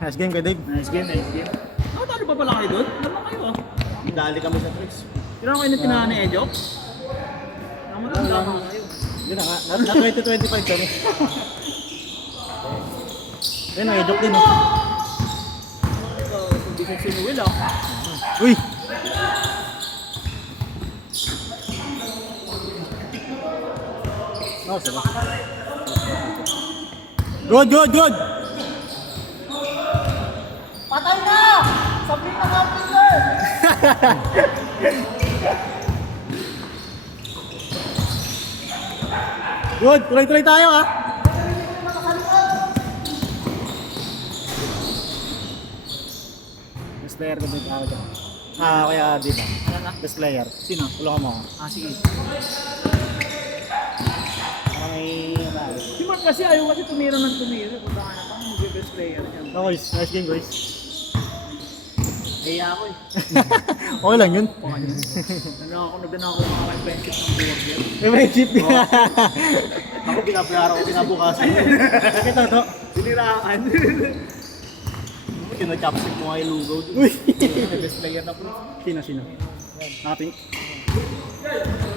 Nice game kay Dave. Nice game, nice game. Nakatalo pa pala kayo doon? Naman kayo ah. Dali kami sa tricks. Kailangan kayo ng tinahan ni Edjo? Namatanda pa kayo. Yun na nga, na 2025 kami. Yun na, joke din oh. Hindi ko sinuwil ah. Uy! Oh, sarap. Good, good, good! Patay na! Sabi na natin, sir! Good, tuloy-tuloy tayo ha! Best player ko dito ako dyan. Kaya dito. Ano na? Best player. Sino? Tulungan mo ako. Sige. Parang may... Si Mark kasi ayaw kasi tumira ng tumira. Punta ka na pang mag-best player dyan. No, guys, nice game guys. Kaya ako eh. Okay lang yun. Ano ako, nagdana ako mga friendship ng burger. May friendship niya. Ako pinabayara ko pinabukasan. Nakita to. Siniraan. Kinachapstick mo nga yung lugaw. Uy! Best player na po. Sino? Nating.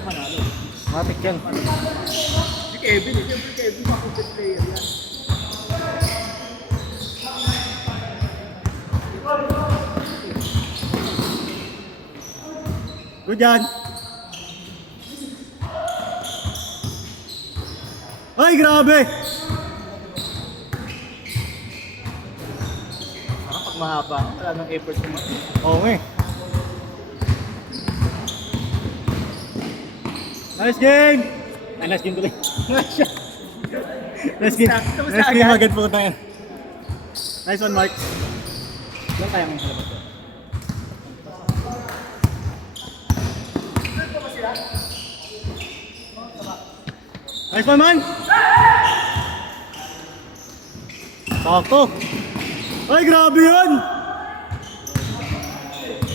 Manalo. Matik yan. Si Kevin eh. Siyempre Kevin ako best player yan. Good yan. Ay, grabe! Pag mahaba, wala nang effort mo. Oo nga eh. Nice game! Ay, nice game tuloy. Nice game. Nice game agad po tayo. Nice one, Mark. Doon tayo ngayon sa labas. Nice one, man! Sakto! Ay, grabe yun!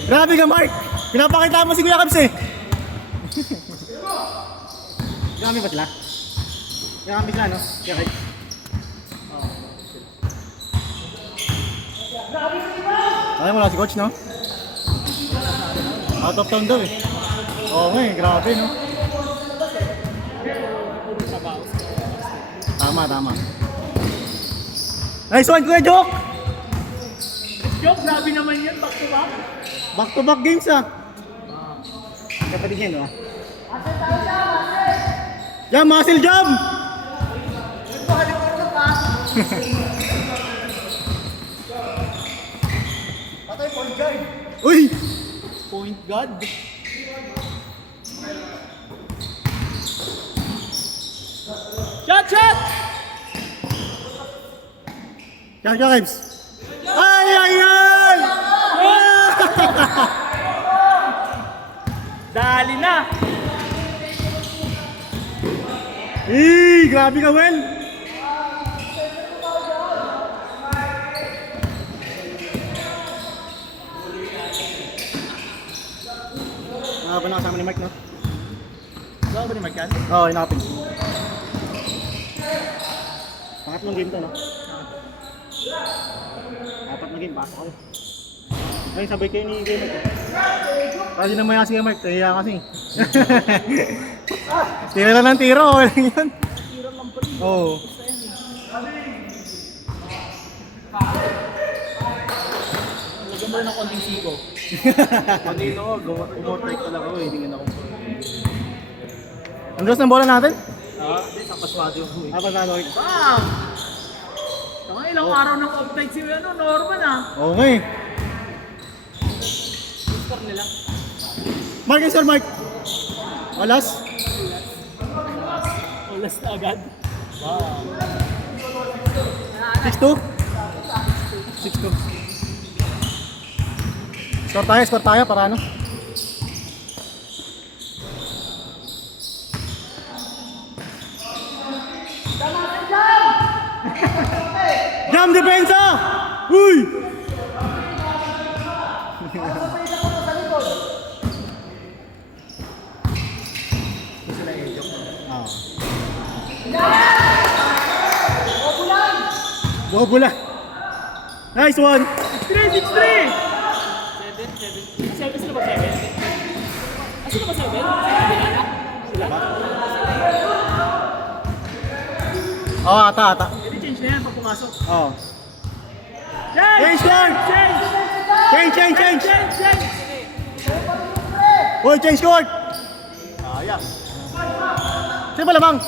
Grabe ka, Mark! Pinapakita mo si Kuya Kabs eh! Kami ba sila? Kami sila, no? Kaya kayo. Kaya mo lang si Coach, no? Out of town daw eh. Oo nga eh, grabe, no? Tama. Nice one, Kuya Jok! Joke, grabe naman yan. Back to back. Back to back games ah. Kapatid niya, no? Yan, muscle jump! Patay, point guard! Uy! Point guard. Shot! Yan, Jokebs! Ay! Dali na! Grabe ka, Wel! Ba nakasama ni Mike, no? Saan ba ni Markan? Oo, inakapin. Pangatlong game to, no? Apat na game, pasok ako. Ay, sabay kayo ni Game Mike. Kasi naman yan si Game Mike, kaya kasi. Tira lang ng tiro, okay lang yun. Oo. Lagyan mo rin ng konting siko. Pag-ino ko, umortake talaga ako, hindi nga ako. Ang dos ng bola natin? Hindi, sa paswado yung huwi. Pasado. Bam! Tama, ilang araw ng off-night si Norman ah. Oo nga eh. Score nila. Mark and Sir Mark. Alas? Ulas na agad. Wow. 6-2? 6-2. Score tayo para ano? Jam depensa! Uy! Bobo lang. Nice one! 6-3, 6-3! 7 sila ba 7? Sila ba 7? Sila? Oo, ata. Hindi change na yan pag pumasok. Oo. Change! Change! Change! Change! Uy, change court! Sayang. Sino ba lamang?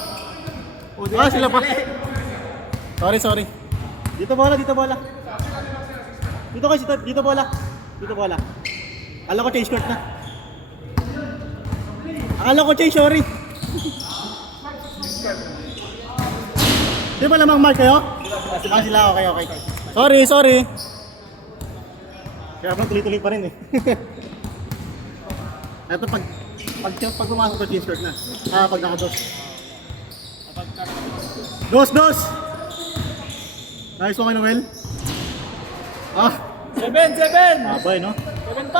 Sila pa. Sorry. Dito bola. Dito bola. Akala ko change court na. Akala ko change, sorry. Sino ba lamang mark kayo? Sila, okay. Sorry. Kaya parang tuloy-tuloy pa rin eh. Ito pag pumasok ko change court na. Pag naka-dos. Dos! Nice one, Noel. 7! Abay, no? 7-5!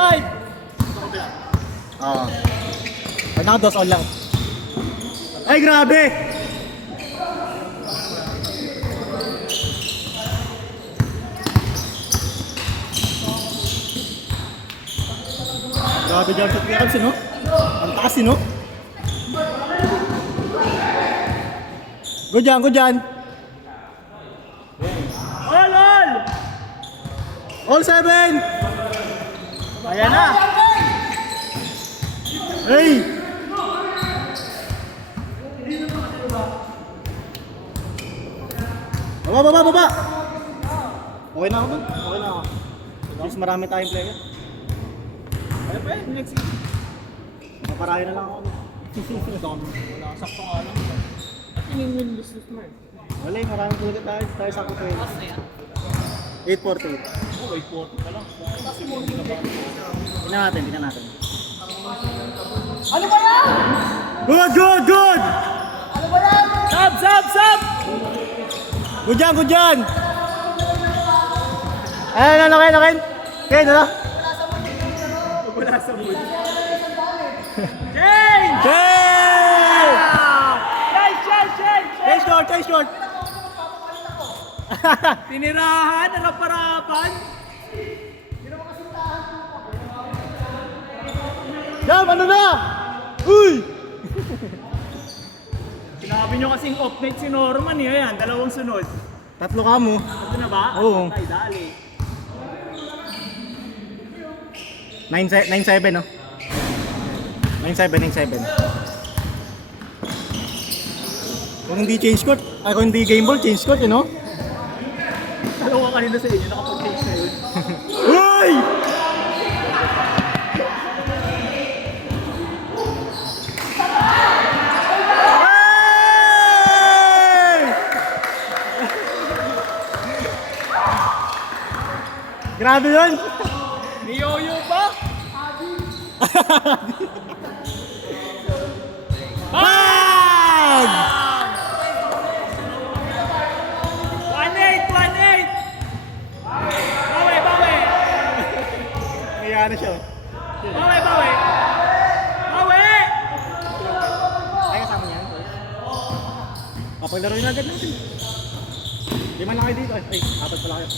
Pag naka-dos, all lang. Ay, grabe! Grabe dyan sa Tigakabs, no? Ang taas, no? Good dyan. All! All 7! Ayan na! Hey! Baba! Okay na ako. Mas marami tayong player. Ano pa yun? Next Maparahin na lang ako. Wala, sakto nga lang. At yung business mo eh. Wala eh, maraming talaga tayo sa ako player. 848. Oh, wait, 40 ka lang. Kasi mo hindi ka ba? Tingnan natin. Ano ba yan? Good! Ano ba yan? Sub! Good dyan! Ayun, okay. Okay, dala. Wala sa mood. Change! Change short! Tinirahan, naraparapan. Jam, ano na? Uy! Sinabi nyo kasing off-night si Norman eh. Ayan, 2 sunod. 3 ka mo. Ito na ba? Oo. Ay, dali. 9-7, no? 9-7. Kung hindi change court, kung hindi game ball, change court, no? Dalawa kanina sa inyo, nakapag-change na yun. Uy! Grabe yun! Niyoyo pa? Bag! 1-8! Bawi! Kaya na siya. Bawi! Ay, kasama niya. Papaglaro yun agad natin. Di man lang kayo dito. Ay, apat pala kayo.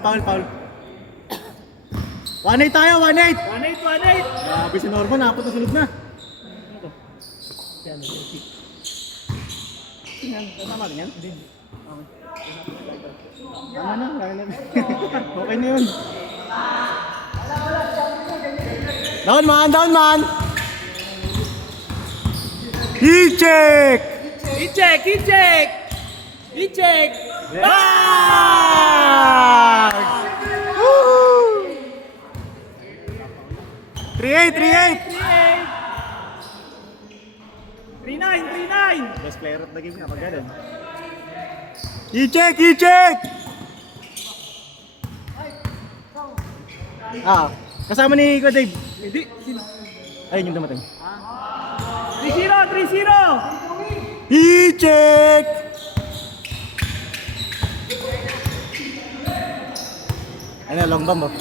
Foul. 1-8 tayo, 1-8! 1-8! Grabe si Norman, apat na sunod na. Tama rin yan? Hindi. Tama na. Okay na yun. Down man! I-check! I-check! Bag! Woo! 3-8! 3-9! Best player of the game nga pag ganun. I-check! Kasama ni Kuya Dave. Hindi, sino? Ayun yung dumating. 3-0! I-check! Ano, long bomb oh.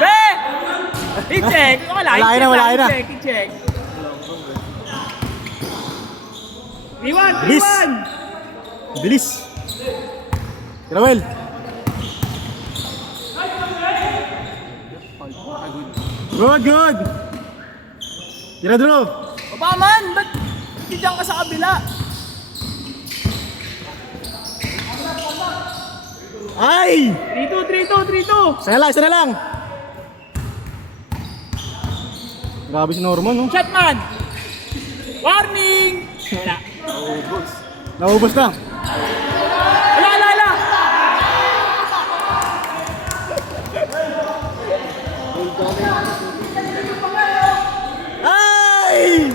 Be! I-check! Wala na. I-check! 3-1, Bilis. 3-1. Bilis. Krawel. Good, good. Tira Drew. Baba man, ba't hindi dyan ka sa kabila? Ay! 3-2. Isa na lang. Grabe si Norman, no? Shot man! Warning! Wala. Naubos na. Wala! Ay!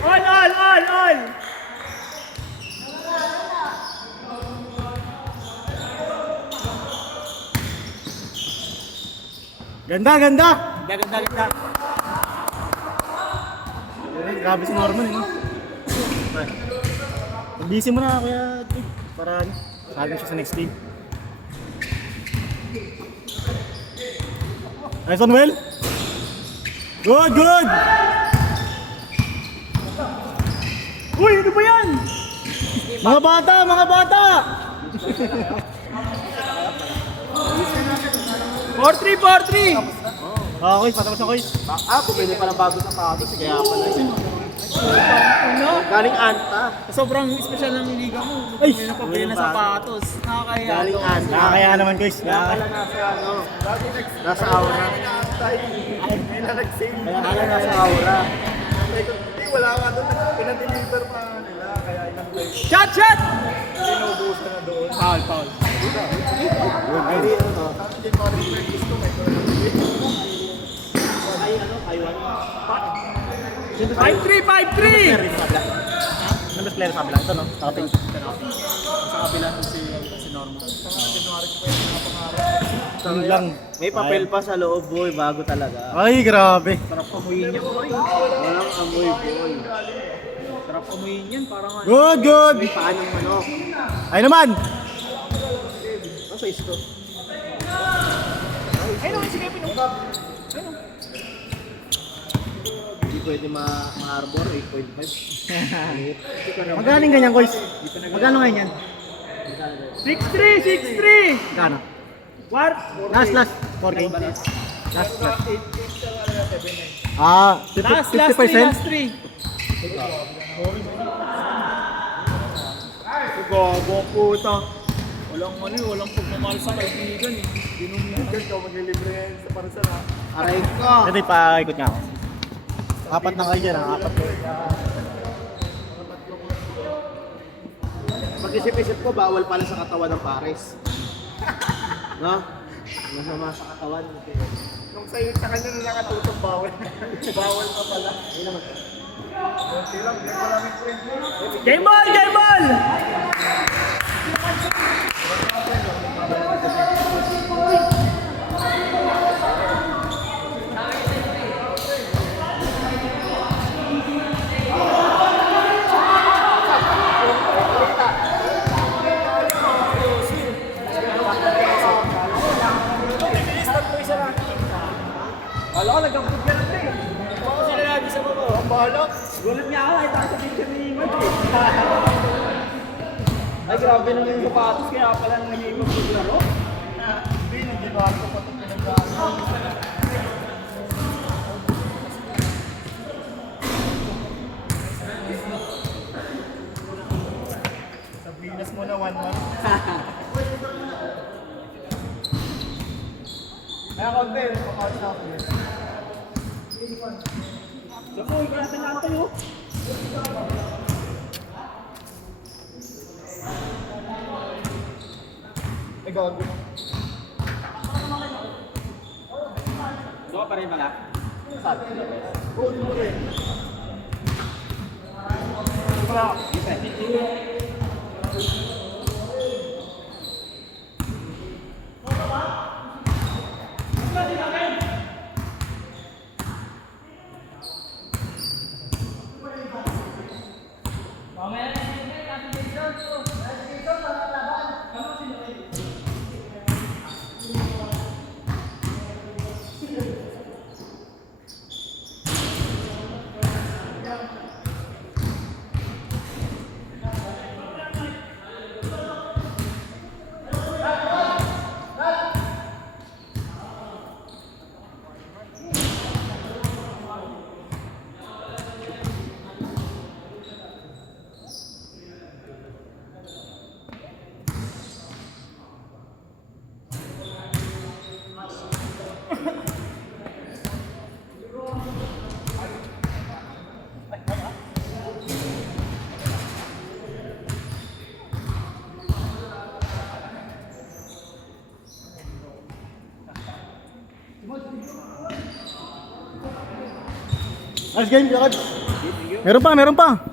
All! Ganda. Ganda. Grabe si Norman, no? Busy mo na, kaya para sabi siya sa next team. Nice one, Will. Good. Uy, ano ba yan? Mga bata. 4-3. Okay, patapos ako. Bumili pa ng bago sa patos. Kaya pala yun. Ano? Galing Anta. Sobrang special ng liga mo. Ay! May napapili na sapatos. Nakakaya. Galing Anta. Nakakaya naman, guys. Kaya pala nasa aura. Kaya nasa aura. Wala nga doon, pinadeliver pa nila, kaya ilang guys, Shot! inubusan na doon. Foul. Hindi, ano. Hindi pa rin gusto, may 5-3. Nambas player sa kabila. Ito, no? Nakapin. Sa kabila si Norman. Yun lang. May papel pa sa loob, boy. Bago talaga. Ay, grabe. Sarap amuyin yan. Walang amoy, boy. Sarap amuyin yan. Parang ano. Good. May paanong manok. Ay naman. Nasa isto. Ayun naman si Kevin. Hindi pwede ma-harbor, 8.5. Magaling ganyan, guys. Magkano ngayon yan? 6-3. Magkano? What? Last. 4K. Last. Last 50%? 3. Gago ang puta. Walang pagmamahal sa kaibigan eh. Diyan ka maglilibre yan sa parasal ha. Aray ko. Ito yung paikot nga ako. Apat na kayo dyan, apat. Pag-isip-isip ko, bawal pala sa katawan ng pares. No? Masama sa katawan. Nung sa'yo sa kanya na nakatutong bawal. Bawal pa pala. Hindi naman. Kunti lang, hindi ko lang yung Game ball! Wala ko, nagkampod ka na pre. Ako ko sila lagi sa baba. Ang balak. Gulat niya ako, nakita ko sa picture ni Ingrid eh. Ay, grabe naman yung sapatos, kaya pala nag-iikot yung laro. Hindi, naginawa ko pa itong pinagdaan. Sa Venus mo na 1 month. Kaya konti, pakawin na ako yun. Sako, ikaw natin lang tayo. Ay, gago. Doon pa rin pala. Goal mo rin. Wala. Last game, lakad. Meron pa, meron pa.